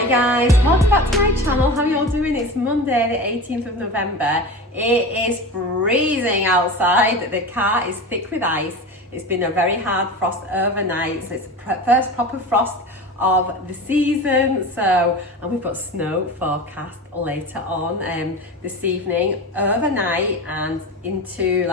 Hi guys, welcome back to my channel. How are you all doing? It's Monday the 18th of November. It is freezing outside. The car is thick with ice. It's been a very hard frost overnight, so it's the first proper frost of the season. And we've got snow forecast later on this evening, overnight, and into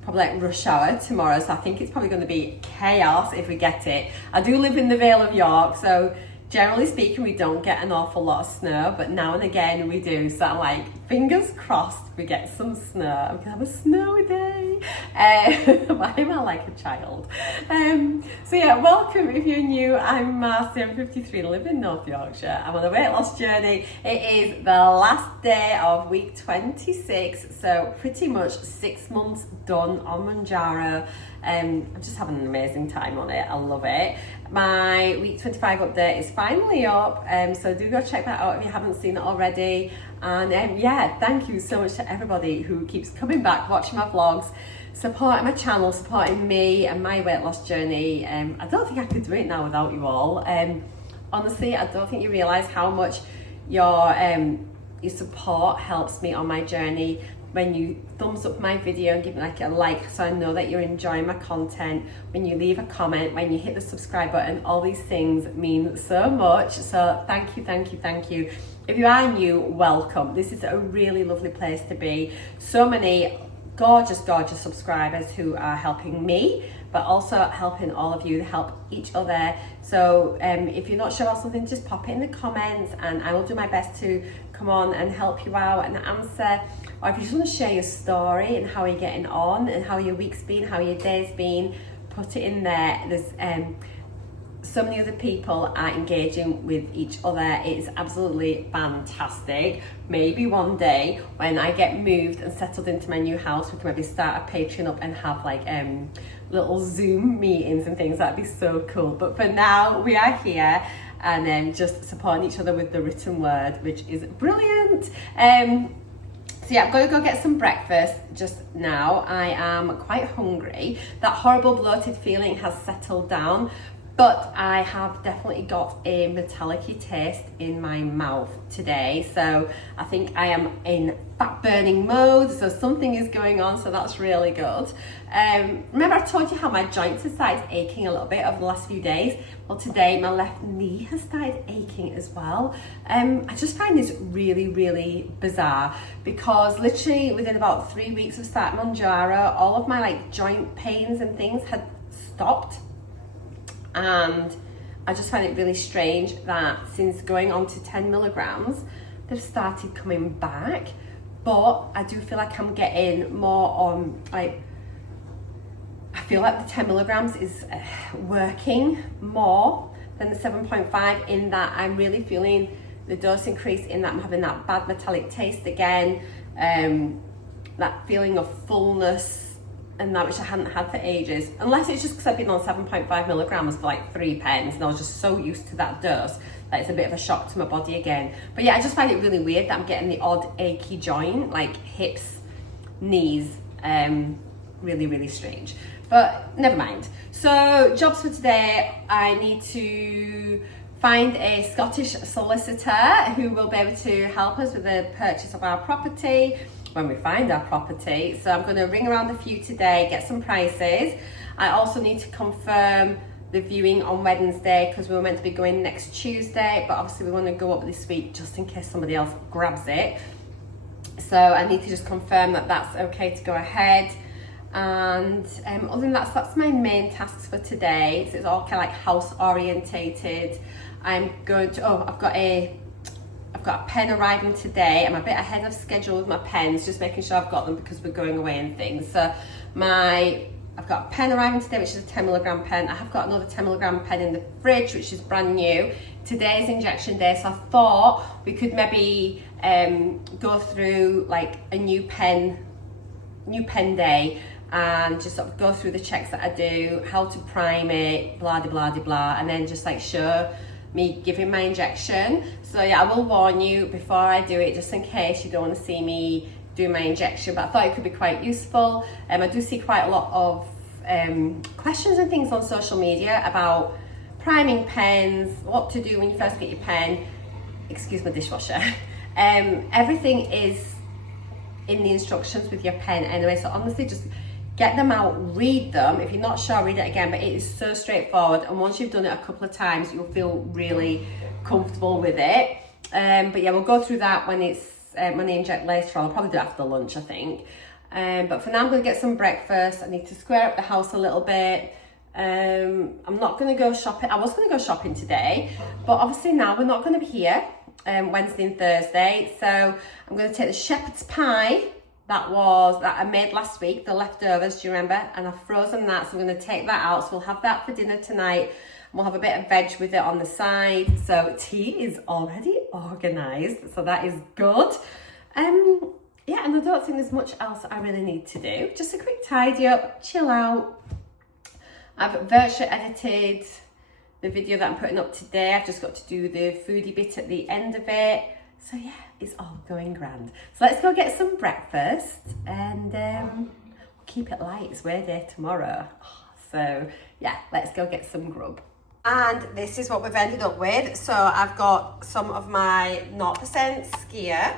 probably rush hour tomorrow. So I think it's probably going to be chaos if we get it. I do live in the Vale of York, so generally speaking, we don't get an awful lot of snow, but now and again we do. So I'm like, fingers crossed we get some snow. We can have a snowy day. Why am I like a child? So yeah, welcome if you're new. I'm Marcy, I'm 53, live in North Yorkshire. I'm on a weight loss journey. It is the last day of week 26, so pretty much 6 months done on Mounjaro. I'm just having an amazing time on it. I love it. My week 25 update is finally up, so do go check that out if you haven't seen it already. And yeah, thank you so much to everybody who keeps coming back, watching my vlogs, supporting my channel, supporting me and my weight loss journey. I don't think I could do it now without you all. Honestly, I don't think you realise how much your support helps me on my journey. When you thumbs up my video and give me a like so I know that you're enjoying my content, when you leave a comment, when you hit the subscribe button, all these things mean so much. So thank you, thank you, thank you. If you are new, welcome. This is a really lovely place to be. So many gorgeous subscribers who are helping me, but also helping all of you to help each other. So if you're not sure about something, just pop it in the comments and I will do my best to come on and help you out and answer. Or if you just want to share your story and how you're getting on and how your week's been, how your day's been, put it in there. There's so many other people are engaging with each other. It is absolutely fantastic. Maybe one day when I get moved and settled into my new house, we can maybe start a Patreon up and have little Zoom meetings and things. That'd be so cool. But for now, we are here and just supporting each other with the written word, which is brilliant. So yeah, I'm going to go get some breakfast just now. I am quite hungry. That horrible bloated feeling has settled down, but I have definitely got a metallic-y taste in my mouth today. So I think I am in fat burning mode, so something is going on, so that's really good. Remember I told you how my joints have started aching a little bit over the last few days? Well, today my left knee has started aching as well. I just find this really bizarre because literally within about 3 weeks of starting Mounjaro, all of my joint pains and things had stopped. And I just find it really strange that since going on to 10 milligrams, they've started coming back. But I do feel like I'm getting more on, I feel like the 10 milligrams is working more than the 7.5 in that I'm really feeling the dose increase, in that I'm having that bad metallic taste again, that feeling of fullness, and that which I hadn't had for ages, unless it's just because I've been on 7.5 milligrams for 3 pens and I was just so used to that dose that it's a bit of a shock to my body again. But yeah, I just find it really weird that I'm getting the odd achy joint, like hips, knees, really strange. But never mind. So jobs for today, I need to find a Scottish solicitor who will be able to help us with the purchase of our property when we find our property. So I'm going to ring around a few today, get some prices. I also need to confirm the viewing on Wednesday because we were meant to be going next Tuesday, but obviously we want to go up this week just in case somebody else grabs it. So I need to just confirm that that's okay to go ahead. And other than that, so that's my main tasks for today. So it's all kind of house orientated. I'm going to, I've got a pen arriving today. I'm a bit ahead of schedule with my pens, just making sure I've got them because we're going away and things. So I've got a pen arriving today, which is a 10 milligram pen. I have got another 10 milligram pen in the fridge, which is brand new. Today's injection day, so I thought we could maybe go through a new pen day and just sort of go through the checks that I do, how to prime it, blah blah, and then just show me giving my injection. So yeah, I will warn you before I do it, just in case you don't want to see me do my injection, but I thought it could be quite useful. I do see quite a lot of questions and things on social media about priming pens, what to do when you first get your pen. excuse my dishwasher. Everything is in the instructions with your pen anyway, so honestly just get them out, read them. If you're not sure, read it again, but it is so straightforward, and once you've done it a couple of times you'll feel really comfortable with it. But yeah, we'll go through that when they inject later on. I'll probably do it after lunch, I think. But for now I'm going to get some breakfast. I need to square up the house a little bit. I'm not going to go shopping. I was going to go shopping today, but obviously now we're not going to be here Wednesday and Thursday, so I'm going to take the shepherd's pie that I made last week, the leftovers, do you remember? And I've frozen that, so I'm going to take that out. So we'll have that for dinner tonight, and we'll have a bit of veg with it on the side. So tea is already organised, so that is good. Yeah, and I don't think there's much else I really need to do. Just a quick tidy up, chill out. I've virtually edited the video that I'm putting up today. I've just got to do the foodie bit at the end of it. So yeah, it's all going grand. So let's go get some breakfast, and we'll keep it light. It's Weigh Day tomorrow. So yeah, let's go get some grub. And this is what we've ended up with. So I've got some of my 0% skyr.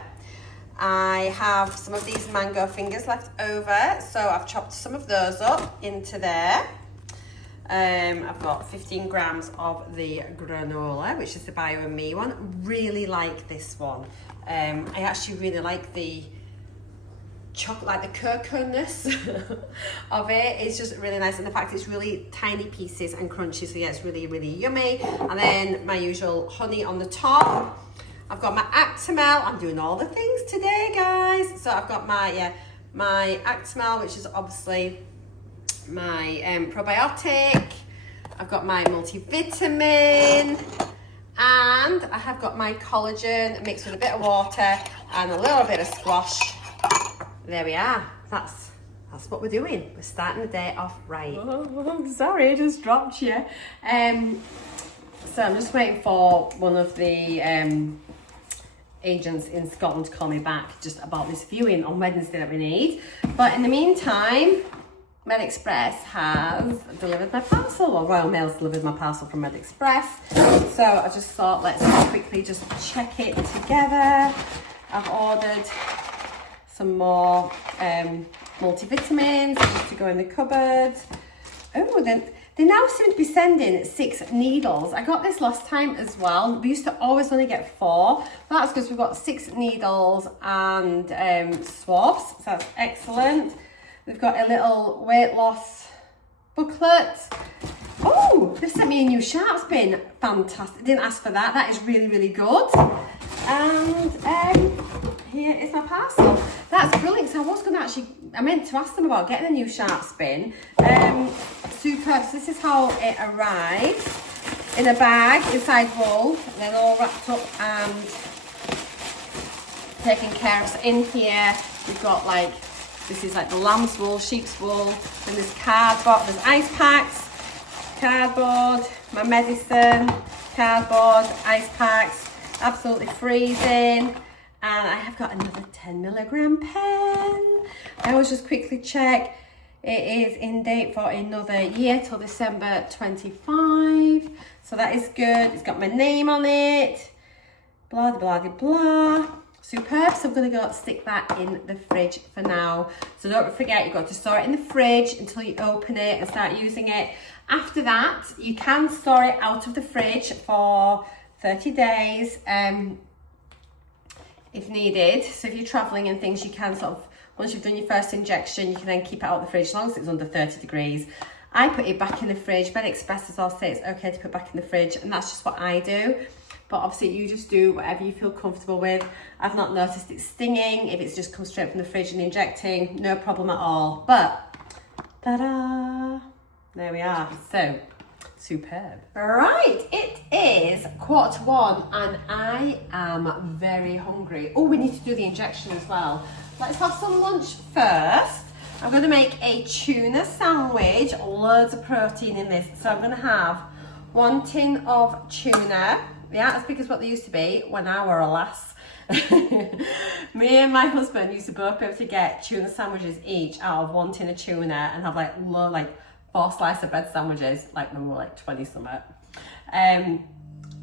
I have some of these mango fingers left over, so I've chopped some of those up into there. I've got 15 grams of the granola, which is the Bio and Me one. Really like this one. I actually really like the chocolate, like the cocoa-ness of it. It's just really nice, and the fact it's really tiny pieces and crunchy, so yeah, it's really, really yummy. And then my usual honey on the top. I've got my Actimel. I'm doing all the things today, guys. So I've got my Actimel, which is obviously my probiotic. I've got my multivitamin, and I have got my collagen mixed with a bit of water and a little bit of squash. There we are. That's what we're doing. We're starting the day off right. Oh, sorry, I just dropped you. So I'm just waiting for one of the agents in Scotland to call me back just about this viewing on Wednesday that we need. But in the meantime, Med Express has delivered my parcel, or Royal Mail's delivered my parcel from Med Express. So I just thought, let's quickly just check it together. I've ordered some more multivitamins just to go in the cupboard. Oh, then they now seem to be sending 6 needles. I got this last time as well. We used to always only get 4. That's because we've got 6 needles and swabs. So that's excellent. We've got a little weight loss booklet. Oh, they've sent me a new sharps bin. Fantastic. Didn't ask for that. That is really, really good. And here is my parcel. That's brilliant. So I meant to ask them about getting a new sharps bin. Superb. So this is how it arrives. In a bag inside wool, and then all wrapped up and taken care of. So in here, we've got this is like the lamb's wool, sheep's wool, and there's cardboard, there's ice packs, cardboard, my medicine, cardboard, ice packs, absolutely freezing. And I have got another 10mg pen. I always just quickly check. It is in date for another year till December 25. So that is good. It's got my name on it. Blah, blah, blah, blah. Superb. So I'm going to go stick that in the fridge for now. So don't forget, you've got to store it in the fridge until you open it and start using it. After that, you can store it out of the fridge for 30 days if needed. So if you're traveling and things, you can sort of, once you've done your first injection, you can then keep it out of the fridge as long as it's under 30 degrees. I put it back in the fridge. Med Express as well say it's okay to put back in the fridge, and that's just what I do. But obviously you just do whatever you feel comfortable with. I've not noticed it stinging. If it's just come straight from the fridge and injecting, no problem at all. But, ta-da! There we are. So, superb. Right, it is 1:15 and I am very hungry. Oh, we need to do the injection as well. Let's have some lunch first. I'm going to make a tuna sandwich, loads of protein in this. So I'm going to have 1 tin of tuna. Yeah, as big as what they used to be when I were a lass. Me and my husband used to both be able to get tuna sandwiches each out of 1 tin of tuna and have like 4 slice of bread sandwiches, like when we were like 20 something.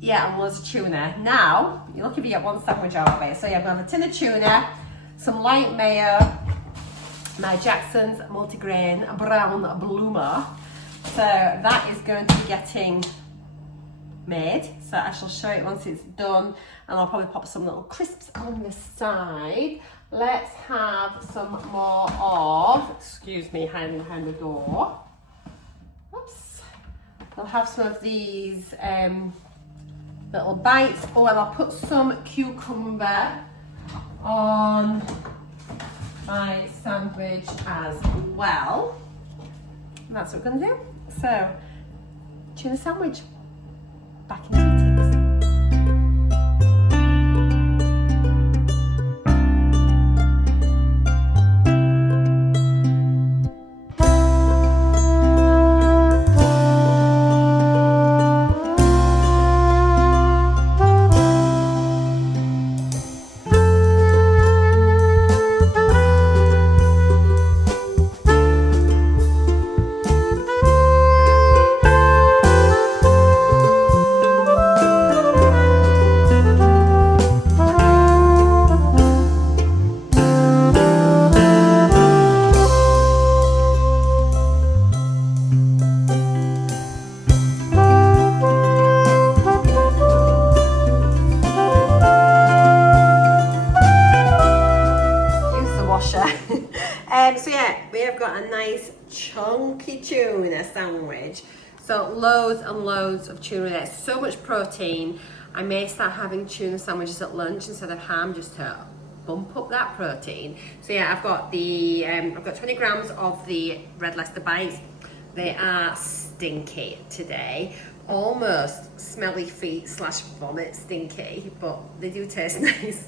yeah, and loads of tuna. Now, you're lucky if you get one sandwich out of it. So yeah, I'm gonna have a tin of tuna, some light mayo, my Jackson's multigrain brown bloomer. So that is going to be getting made. So I shall show it once it's done, and I'll probably pop some little crisps on the side. Let's have some more of, excuse me, hiding behind the door. Oops. I'll have some of these little bites. Oh, and I'll put some cucumber on my sandwich as well. And that's what we're gonna do. So, tuna sandwich. Back in 2 ticks. So yeah, we have got a nice chunky tuna sandwich. So loads and loads of tuna there. So much protein. I may start having tuna sandwiches at lunch instead of ham, just to bump up that protein. So yeah, I've got 20 grams of the red Leicester bites. They are stinky today. Almost smelly feet / vomit stinky, but they do taste nice.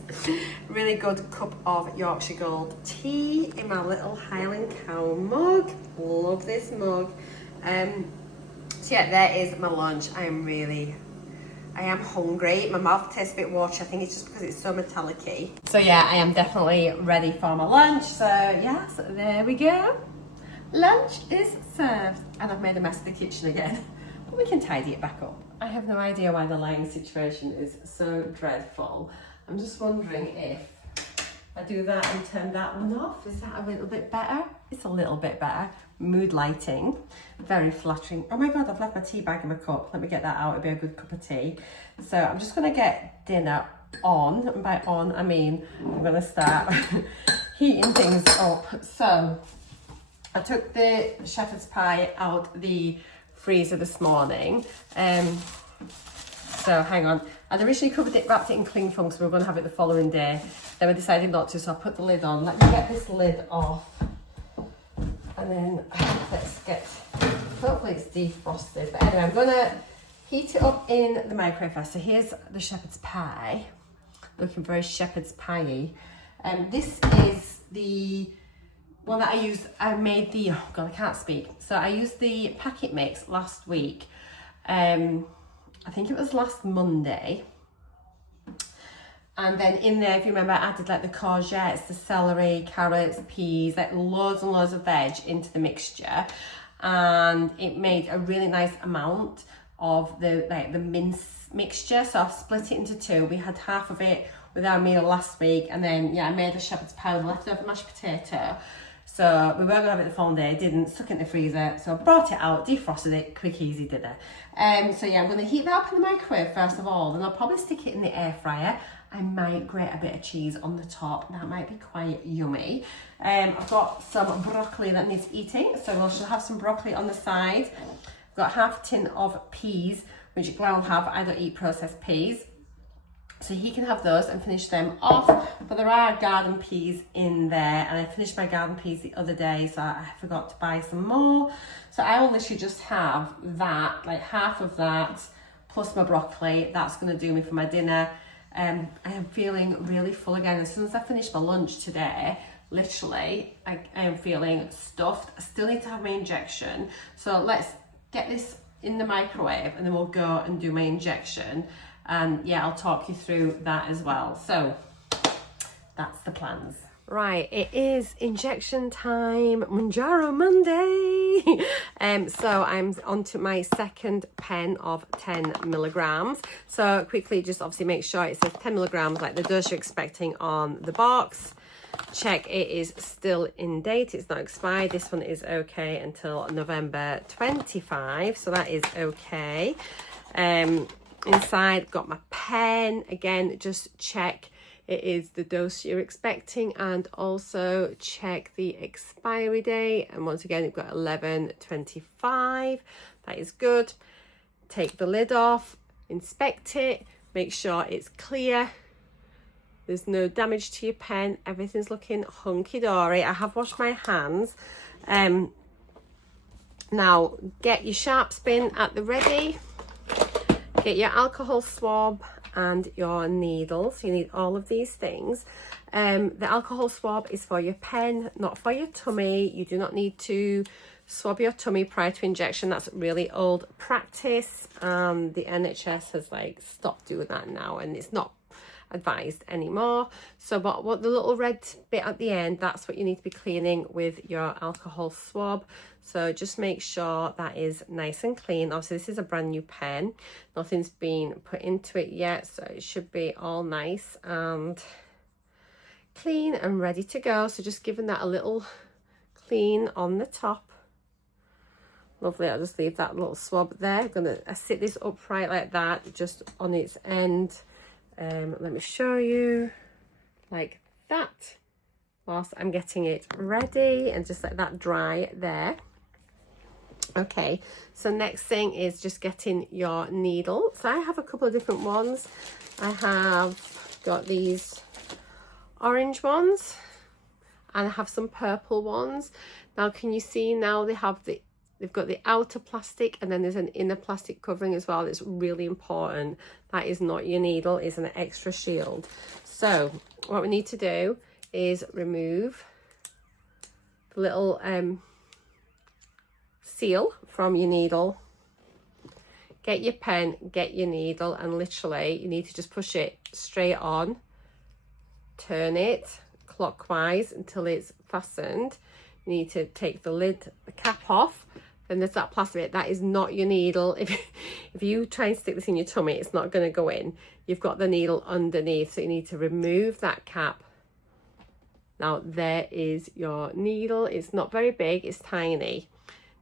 Really good cup of Yorkshire Gold tea in my little Highland Cow mug. Love this mug. So yeah, there is my lunch. I am hungry. My mouth tastes a bit watery. I think it's just because it's so metallic-y. So yeah, I am definitely ready for my lunch. So yeah, so there we go. Lunch is served, and I've made a mess of the kitchen again. We can tidy it back up. I have no idea why the lighting situation is so dreadful. I'm just wondering if I do that and turn that one off. Is that a little bit better? It's a little bit better. Mood lighting, very flattering. Oh my God, I've left my tea bag in my cup. Let me get that out, it'll be a good cup of tea. So I'm just gonna get dinner on, and by on, I mean, I'm gonna start heating things up. So I took the shepherd's pie out the freezer this morning. So hang on. I'd originally wrapped it in cling film because we were going to have it the following day. Then we decided not to, so I put the lid on. Let me get this lid off. And then let's get, hopefully it's defrosted. But anyway, I'm going to heat it up in the microwave first. So here's the shepherd's pie. Looking very shepherd's pie-y. This is the one that I used. I made the, oh God, I can't speak. So I used the packet mix last week. I think it was last Monday. And then in there, if you remember, I added like the courgettes, the celery, carrots, peas, like loads and loads of veg into the mixture. And it made a really nice amount of the mince mixture. So I've split it into two. We had half of it with our meal last week. And then, yeah, I made a shepherd's pie with leftover mashed potato. So we were going to have it the following day, didn't, stuck it in the freezer. So I brought it out, defrosted it, quick, easy dinner. So yeah, I'm going to heat that up in the microwave first of all. Then I'll probably stick it in the air fryer. I might grate a bit of cheese on the top. That might be quite yummy. I've got some broccoli that needs eating. So we'll have some broccoli on the side. I've got half a tin of peas, which Glenn will have. I don't eat processed peas. So he can have those and finish them off. But there are garden peas in there, and I finished my garden peas the other day, so I forgot to buy some more. So I will literally just have that, like half of that, plus my broccoli. That's gonna do me for my dinner. I am feeling really full again. As soon as I finish my lunch today, literally, I am feeling stuffed. I still need to have my injection. So let's get this in the microwave and then we'll go and do my injection. And yeah, I'll talk you through that as well. So that's the plans. Right, it is injection time, Mounjaro Monday. So I'm on to my second pen of 10 milligrams. So quickly, just obviously make sure it says 10 milligrams, like the dose you're expecting on the box. Check it is still in date, it's not expired. This one is okay until November 25, so that is okay. Inside, got my pen. Again, just check it is the dose you're expecting, and also check the expiry date. And once again, you've got 11/25. That is good. Take the lid off, inspect it, make sure it's clear. There's no damage to your pen. Everything's looking hunky-dory. I have washed my hands. Now, get your sharp spin at the ready. Get your alcohol swab and your needles. You need all of these things. The alcohol swab is for your pen, not for your tummy. You do not need to swab your tummy prior to injection. That's really old practice. The NHS has like stopped doing that now, and it's not advised anymore. So but what the little red bit at the end, that's what you need to be cleaning with your alcohol swab. So just make sure that is nice and clean. Obviously this is a brand new pen, nothing's been put into it yet, so it should be all nice and clean and ready to go. So just giving that a little clean on the top. Lovely. I'll just leave that little swab there. I'm gonna sit this upright like that, just on its end. Let me show you, like that, whilst I'm getting it ready, and just let that dry there. Okay, so next thing is just getting your needle. So I have a couple of different ones. I have got these orange ones, and I have some purple ones. Now can you see, now they've got the outer plastic, and then there's an inner plastic covering as well. It's really important. That is not your needle, it's an extra shield. So what we need to do is remove the little seal from your needle. Get your pen, get your needle, and literally you need to just push it straight on. Turn it clockwise until it's fastened. You need to take the cap off. Then there's that plastic bit. That is not your needle. If you try and stick this in your tummy, it's not going to go in. You've got the needle underneath, so you need to remove that cap. Now there is your needle. It's not very big, it's tiny.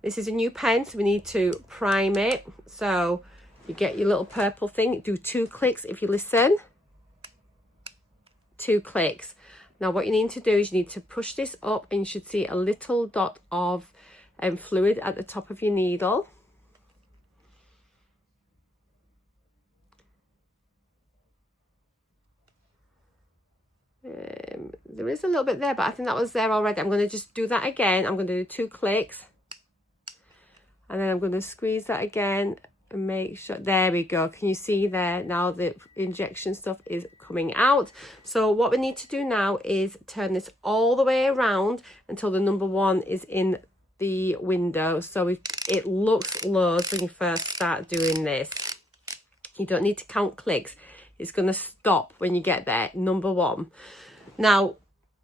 This is a new pen, so we need to prime it. So you get your little purple thing, do 2 clicks if you listen. 2 clicks. Now what you need to do is you need to push this up, and you should see a little dot of fluid at the top of your needle. There is a little bit there, but I think that was there already. I'm going to just do that again. I'm going to do 2 clicks, and then I'm going to squeeze that again and make sure. There we go. Can you see there? Now the injection stuff is coming out. So what we need to do now is turn this all the way around until the number 1 is in the window. So it looks loads when you first start doing this. You don't need to count clicks. It's going to stop when you get there, number 1. Now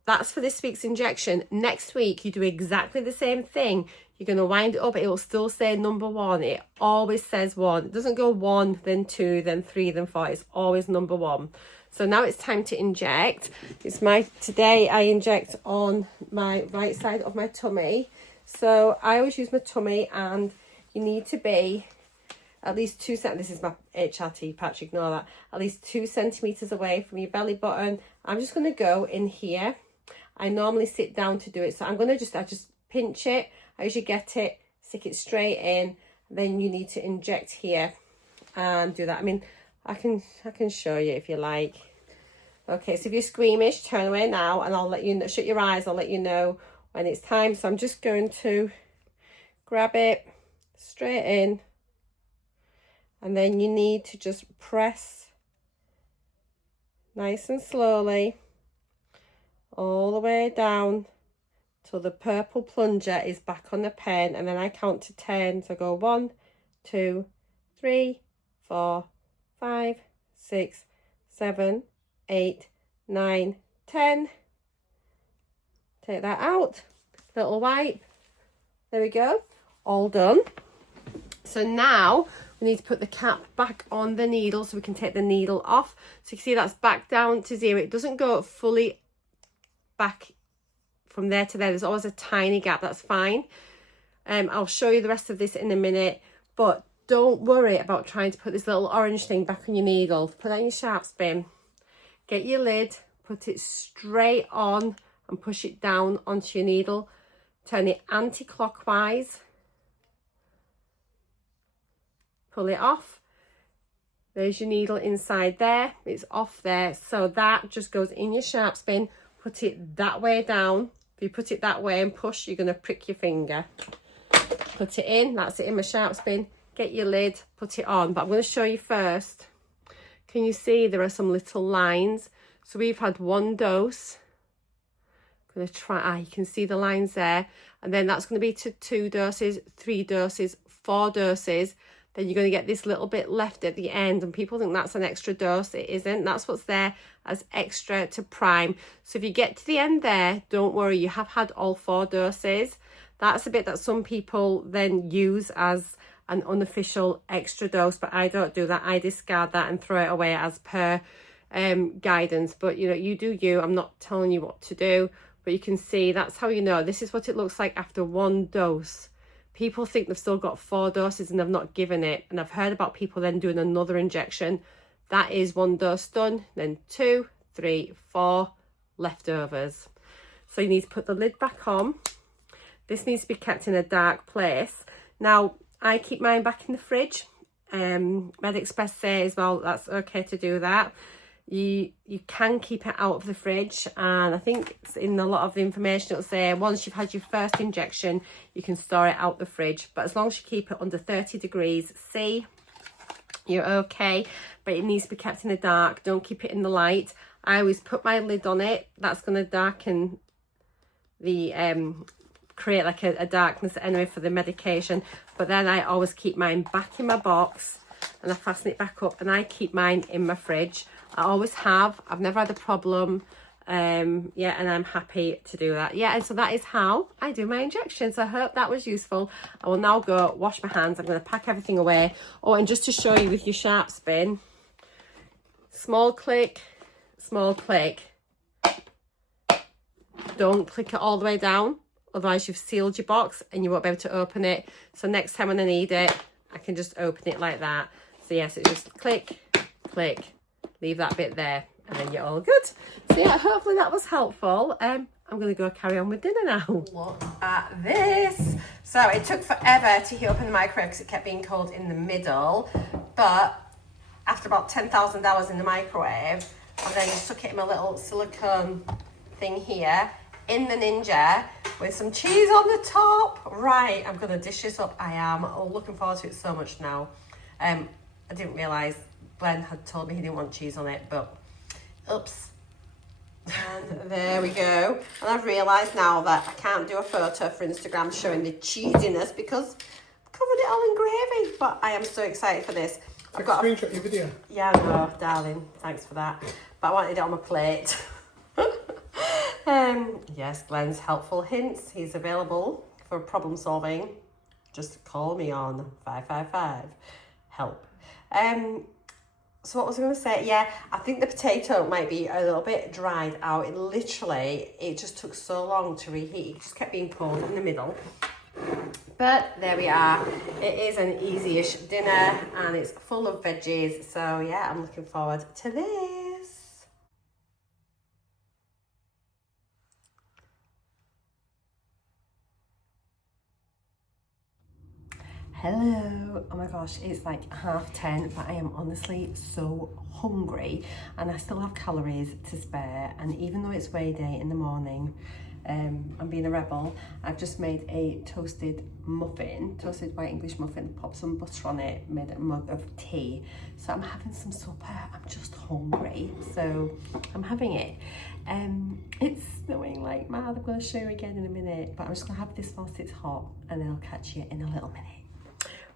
that's for this week's injection. Next week you do exactly the same thing. You're going to wind it up. It will still say number 1. It always says 1. It doesn't go 1 then 2 then 3 then 4. It's always number 1. So now it's time to inject. Today I inject on my right side of my tummy. So I always use my tummy, and you need to be at least 2 centimeters. This is my HRT patch, ignore that. At least 2 centimeters away from your belly button. I'm just going to go in here. I normally sit down to do it, so I'm going to I just pinch it. I usually get it, stick it straight in. Then you need to inject here and do that. I mean, I can show you if you like. Okay, so if you're squeamish, turn away now, and I'll let you know. Shut your eyes. I'll let you know when it's time. So I'm just going to grab it straight in, and then you need to just press nice and slowly all the way down till the purple plunger is back on the pen, and then I count to 10. So I go 1, 2, 3, 4, 5, 6, 7, 8, 9, 10. Take that out, little wipe. There we go, all done. So now we need to put the cap back on the needle so we can take the needle off. So you can see that's back down to 0. It doesn't go fully back from there to there. There's always a tiny gap, that's fine. I'll show you the rest of this in a minute, but don't worry about trying to put this little orange thing back on your needle. Put that in your sharp spin, get your lid, put it straight on and push it down onto your needle. Turn it anti-clockwise, pull it off. There's your needle inside there, it's off there. So that just goes in your sharp spin, put it that way down. If you put it that way and push, you're going to prick your finger. Put it in, that's it in my sharp spin. Get your lid, put it on. But I'm going to show you first. Can you see there are some little lines? So we've had 1 dose. I'm going to try, you can see the lines there. And then that's going to be to 2 doses, 3 doses, 4 doses. Then you're going to get this little bit left at the end. And people think that's an extra dose. It isn't. That's what's there as extra to prime. So if you get to the end there, don't worry, you have had all 4 doses. That's a bit that some people then use as an unofficial extra dose, but I don't do that. I discard that and throw it away as per guidance. But you know, you do you. I'm not telling you what to do, but you can see that's how you know. This is what it looks like after 1 dose. People think they've still got 4 doses and they've not given it. And I've heard about people then doing another injection. That is 1 dose done, then 2, 3, 4 leftovers. So you need to put the lid back on. This needs to be kept in a dark place. Now, I keep mine back in the fridge. MedExpress say as well that's okay to do that. You can keep it out of the fridge, and I think it's in a lot of the information it'll say once you've had your first injection you can store it out the fridge, but as long as you keep it under 30 degrees C, you're okay. But it needs to be kept in the dark, don't keep it in the light. I always put my lid on it, that's going to darken the create like a darkness anyway for the medication. But then I always keep mine back in my box and I fasten it back up, and I keep mine in my fridge. I always have. I've never had a problem. Yeah, and I'm happy to do that. Yeah, and so that is how I do my injections. I hope that was useful. I will now go wash my hands. I'm going to pack everything away. Oh, and just to show you with your sharp spin, small click, small click. Don't click it all the way down, otherwise you've sealed your box and you won't be able to open it. So next time when I need it, I can just open it like that. So yes, it's just click, click, leave that bit there, and then you're all good. So yeah, hopefully that was helpful. I'm going to go carry on with dinner now. Look at this. So it took forever to heat up in the microwave because it kept being cold in the middle. But after about $10,000 in the microwave, and then just stuck it in my little silicone thing here in the Ninja with some cheese on the top. Right, I'm going to dish this up. I am looking forward to it so much now. I didn't realise Glenn had told me he didn't want cheese on it, but oops. And there we go. And I've realised now that I can't do a photo for Instagram showing the cheesiness because I've covered it all in gravy. But I am so excited for this. I've got a screenshot your video. Yeah, I know, darling. Thanks for that. But I wanted it on my plate. Yes, Glenn's helpful hints. He's available for problem solving. Just call me on 555 help. So what was I going to say? Yeah, I think the potato might be a little bit dried out. It just took so long to reheat. It just kept being cold in the middle. But there we are. It is an easy-ish dinner and it's full of veggies. So yeah, I'm looking forward to this. Hello. Oh my gosh, it's like 10:30, but I am honestly so hungry and I still have calories to spare. And even though it's weigh day in the morning, I'm being a rebel. I've just made a toasted white English muffin, popped some butter on it, made a mug of tea. So I'm having some supper. I'm just hungry, so I'm having it. It's snowing like mad. I'm going to show you again in a minute, but I'm just going to have this whilst it's hot and then I'll catch you in a little minute.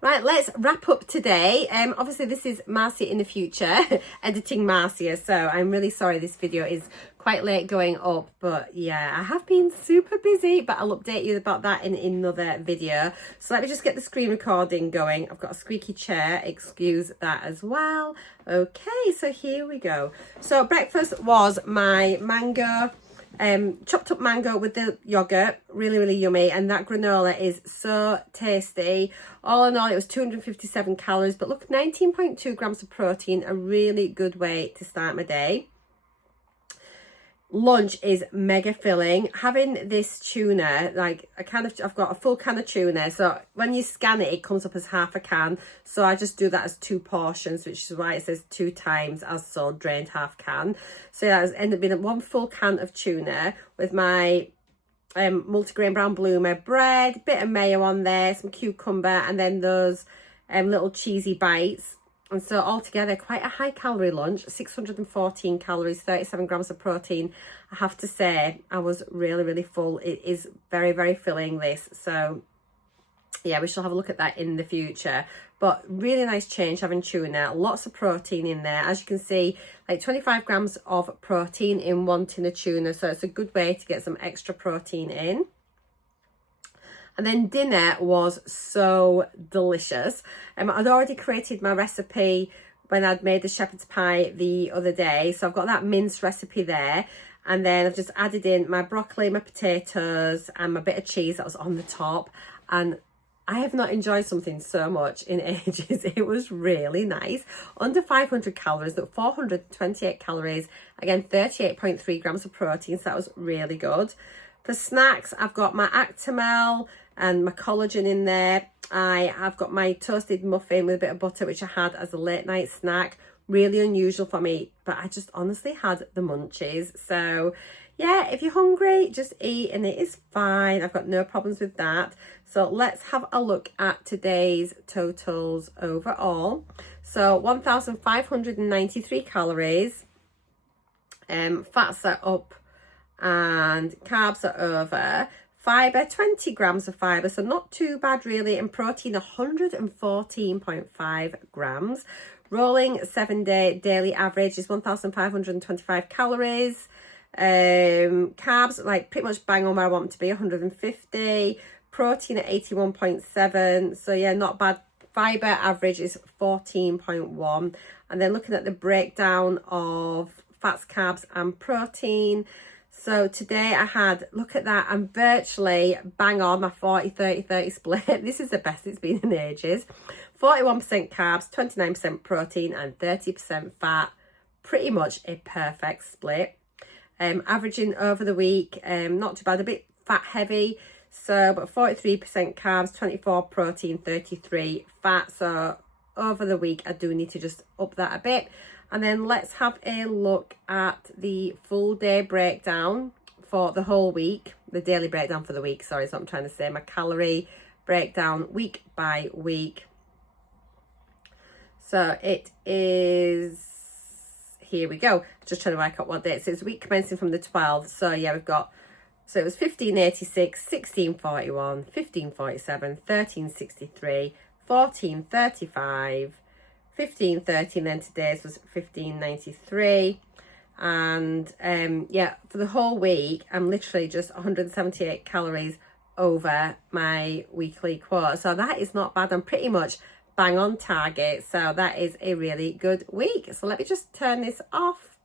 Right, let's wrap up today. Obviously this is Marcia in the future, editing Marcia, so I'm really sorry this video is quite late going up, but yeah, I have been super busy, but I'll update you about that in another video. So let me just get the screen recording going. I've got a squeaky chair, excuse that as well. Okay, so here we go. So breakfast was my mango, chopped up mango with the yogurt, really yummy, and that granola is so tasty. All in all, it was 257 calories, but look, 19.2 grams of protein, a really good way to start my day. Lunch is mega filling. Having this tuna, like I've got a full can of tuna, so when you scan it, it comes up as half a can, so I just do that as 2 portions, which is why it says 2 times as so, drained half can. So yeah, it's ended up being 1 full can of tuna with my multigrain brown bloomer bread, bit of mayo on there, some cucumber, and then those little cheesy bites. And so altogether, quite a high calorie lunch, 614 calories, 37 grams of protein. I have to say, I was really full. It is very filling, this. So yeah, we shall have a look at that in the future. But really nice change having tuna, lots of protein in there. As you can see, like 25 grams of protein in 1 tin of tuna. So it's a good way to get some extra protein in. And then dinner was so delicious. I'd already created my recipe when I'd made the shepherd's pie the other day. So I've got that minced recipe there. And then I've just added in my broccoli, my potatoes, and my bit of cheese that was on the top. And I have not enjoyed something so much in ages. It was really nice. Under 500 calories, but 428 calories. Again, 38.3 grams of protein. So that was really good. For snacks, I've got my Actimel and my collagen in there. I've got my toasted muffin with a bit of butter, which I had as a late night snack. Really unusual for me, but I just honestly had the munchies. So yeah, if you're hungry, just eat and it is fine. I've got no problems with that. So let's have a look at today's totals overall. So 1,593 calories. Fats are up and carbs are over. Fibre, 20 grams of fibre, so not too bad really, and protein 114.5 grams. Rolling 7-day daily average is 1,525 calories. Carbs, like pretty much bang on where I want them to be, 150. Protein at 81.7, so yeah, not bad. Fibre average is 14.1. And then looking at the breakdown of fats, carbs and protein. So today I had, look at that, I'm virtually bang on my 40-30-30 split. This is the best it's been in ages. 41% carbs, 29% protein and 30% fat. Pretty much a perfect split. Averaging over the week, not too bad, a bit fat heavy. So, but 43% carbs, 24 protein, 33 fat. So over the week, I do need to just up that a bit. And then let's have a look at the full day breakdown for the whole week. The daily breakdown for the week, sorry, is what I'm trying to say. My calorie breakdown week by week. So it is, here we go. Just trying to work out what day. So it's week commencing from the 12th. So yeah, we've got, so it was 1586, 1641, 1547, 1363, 1435, 1513, then today's was 1593. And yeah, for the whole week I'm literally just 178 calories over my weekly quote, so that is not bad. I'm pretty much bang on target, so that is a really good week. So let me just turn this off.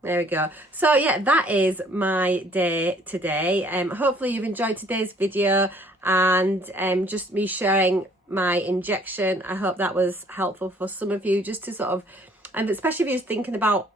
There we go. So yeah, that is my day today. Hopefully you've enjoyed today's video and just me sharing my injection. I hope that was helpful for some of you, just to sort of, and especially if you're thinking about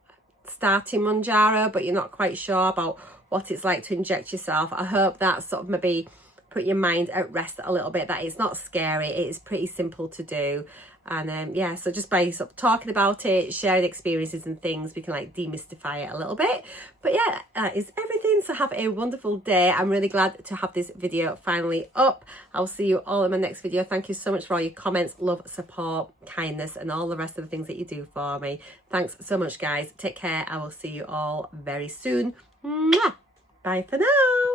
starting Mounjaro but you're not quite sure about what it's like to inject yourself. I hope that sort of maybe put your mind at rest a little bit, that it's not scary, it is pretty simple to do. And yeah, so just by sort of talking about it, sharing experiences and things, we can like demystify it a little bit. But yeah, that is everything. So have a wonderful day. I'm really glad to have this video finally up. I'll see you all in my next video. Thank you so much for all your comments, love, support, kindness, and all the rest of the things that you do for me. Thanks so much, guys. Take care. I will see you all very soon. Mwah! Bye for now.